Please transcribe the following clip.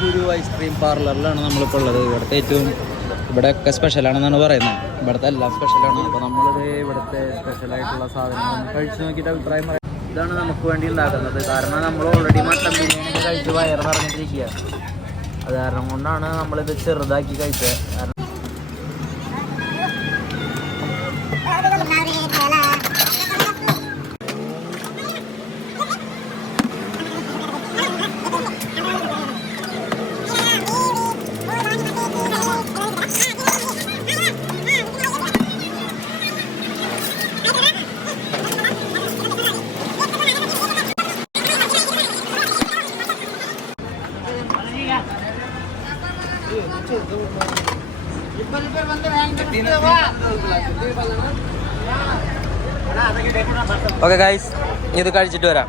ഗുരു ice cream പാർലറിലാണ് നമ്മളിപ്പോൾ ഉള്ളത്. ഇവിടെയൊക്കെ സ്പെഷ്യലാണെന്നാണ് പറയുന്നത്. ഇവിടുത്തെ എല്ലാം സ്പെഷ്യലാണ്. അപ്പോൾ നമ്മളിത് ഇവിടുത്തെ സ്പെഷ്യലായിട്ടുള്ള സാധനങ്ങൾ കഴിച്ച് നോക്കിയിട്ട് അഭിപ്രായം പറയാം. ഇതാണ് നമുക്ക് വേണ്ടി ഉണ്ടാക്കുന്നത്. കാരണം നമ്മൾ ഓൾറെഡി മട്ടൻ ബിരിയാണി കഴിച്ച് വയറ് നിറഞ്ഞിട്ടിരിക്കുക. അത് കാരണം കൊണ്ടാണ് നമ്മളിത് ചെറുതാക്കി കഴിച്ചത്. കാരണം ഓക്കെ ഗൈസ്, ഇത് കഴിച്ചിട്ട് വരാം.